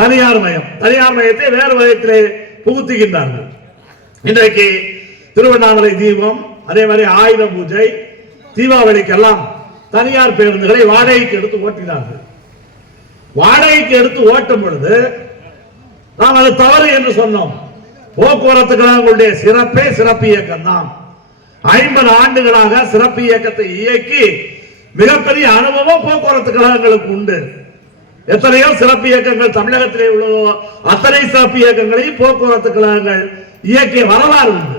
தனியார் மயம். தனியார் மயத்தை வேறு மயத்திலே புகுத்துகின்றார்கள். இன்றைக்கு திருவண்ணாமலை தீபம் அதே மாதிரி ஆயுத பூஜை தீபாவளிக்கெல்லாம் தனியார் பேருந்துகளை வாடகைக்கு எடுத்து ஓட்டினார்கள். வாடகைக்கு எடுத்து ஓட்டும் பொழுது நாம் அது தவறு என்று சொன்னோம். போக்குவரத்து கழகங்களுடைய சிறப்பே சிறப்பு இயக்கம் தான் ஐம்பது ஆண்டுகளாக சிறப்பு இயக்கத்தை இயக்கி மிகப்பெரிய அனுபவம் போக்குவரத்து கழகங்களுக்கு உண்டு. எத்தனையோ சிறப்பு இயக்கங்கள் தமிழகத்திலே உள்ளதோ அத்தனை சிறப்பு இயக்கங்களையும் போக்குவரத்து கழகங்கள் இயக்கிய வரலாறு உண்டு.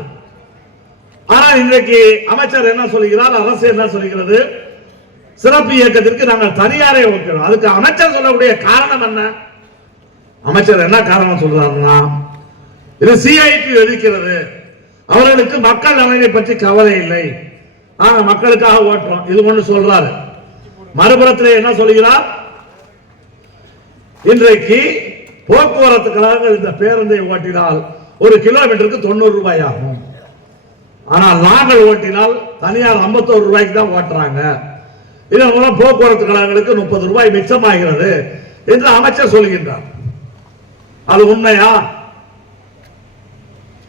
ஆனால் இன்றைக்கு அமைச்சர் என்ன சொல்கிறார் அரசு என்ன சொல்கிறது? சிறப்பு இயக்கத்திற்கு நாங்கள் தனியாரை ஒக்கிறோம் அதுக்கு அமைச்சர் சொல்லக்கூடிய காரணம் என்ன? அமைச்சர் என்ன காரணம் சொல்றாருன்னா இது சிஐடி ஒதுக்கிறது. அவர்களுக்கு மக்கள் நலனை பற்றி கவலை இல்லை. நாங்கள் மக்களுக்காக ஓட்டுறோம். இது ஒன்று சொல்றாரு. மறுபுறத்தில் என்ன சொல்கிறார்? இன்றைக்கு போக்குவரத்து கழகங்கள் இந்த பேருந்தை ஓட்டினால் ஒரு கிலோமீட்டருக்கு தொண்ணூறு ரூபாய் ஆகும் ஆனால் நாங்கள் ஓட்டினால் தனியார் 51 ரூபாய்க்கு தான் ஓட்டுறாங்க. இதன் மூலம் போக்குவரத்து கழகங்களுக்கு முப்பது ரூபாய் மிச்சமாகிறது என்று அமைச்சர் சொல்கின்றார். அது உண்மையா?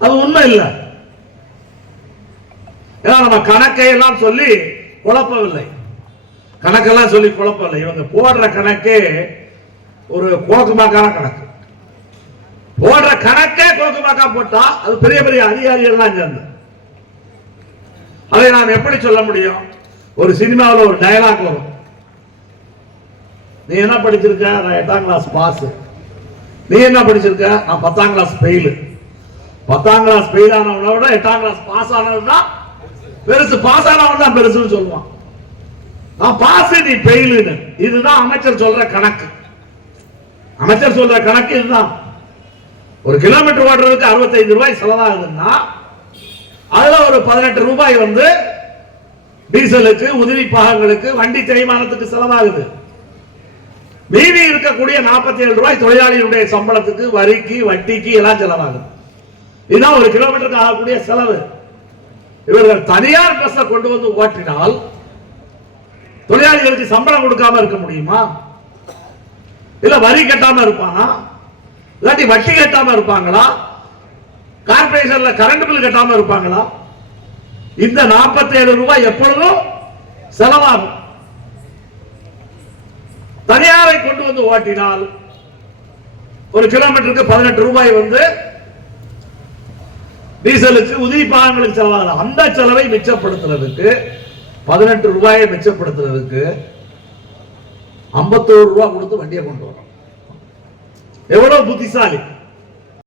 அது உண்மை இல்லை. ஏன்னா நம்ம கணக்கையெல்லாம் சொல்லி குழப்பவில்லை கணக்கெல்லாம் சொல்லி குழப்பவில்லை இவங்க போடுற கணக்கே ஒரு கோக்குமாக்கான கணக்கு. போடுற கணக்கே கோக்குமாக்கா போட்டா அது பெரிய பெரிய அதிகாரிகள்லாம் சேர்ந்து. அதை நாம் எப்படி சொல்ல முடியும்? ஒரு சினிமாவில் ஒரு டயலாக் வரும். நீ என்ன படிச்சிருக்க? நான் எட்டாம் கிளாஸ் பாஸ் நீ என்ன படிச்சிருக்க? நான் பத்தாம் கிளாஸ் ஃபெயிலு பத்தாம் கிளாஸ் ஃபெயில் ஆனவனை விட எட்டாம் கிளாஸ் பாஸ் ஆனவன் தான் பெருசு. பாஸ் ஆனவன் தான் பெருசுன்னு சொல்லுவான். நான் பாஸ் நீ ஃபெயிலுன்னு இதுதான் அமைச்சர் சொல்ற கணக்கு. அமைச்சர் சொல்ற கணக்கு இதுதான். ஒரு கிலோமீட்டர் ஓடுறதுக்கு 65 ரூபாய் செலவாகுதுன்னா அதுல ஒரு பதினெட்டு ரூபாய் வந்து டீசலுக்கு உதவி பாகங்களுக்கு வண்டி தேய்மானத்துக்கு செலவாகுது. மீதி இருக்கக்கூடிய 47 ஏழு ரூபாய் தொழிலாளிகளுடைய சம்பளத்துக்கு வரிக்கு வட்டிக்கு எல்லாம் செலவாகுது. இதுதான் ஒரு கிலோமீட்டருக்கு ஆகக்கூடிய செலவு. இவர்கள் தனியார் பஸ்ஸை கொண்டு வந்து ஓட்டினால் தொழிலாளிகளுக்கு சம்பளம் கொடுக்காம இருக்க முடியுமா? இல்ல வரி கட்டாம இருப்பானா? இல்லாட்டி வட்டி கட்டாம இருப்பாங்களா? கார்பரேஷன்ல கரண்ட் பில் கட்டாம இருப்பாங்களா? இந்த 47 ரூபாய் எப்பொழுதும் செலவாகும். தனியாரை கொண்டு வந்து ஓட்டினால் ஒரு கிலோமீட்டருக்கு பதினெட்டு ரூபாய் வந்து டீசலுக்கு உதவி பாகங்களுக்கு செலவாகலாம். அந்த செலவை மிச்சப்படுத்துறதுக்கு பதினெட்டு ரூபாயை மிச்சப்படுத்துறதுக்கு ஐம்பத்தோரு ரூபா கொடுத்து வண்டியை கொண்டு வரோம் எவ்வளவு புத்திசாலி?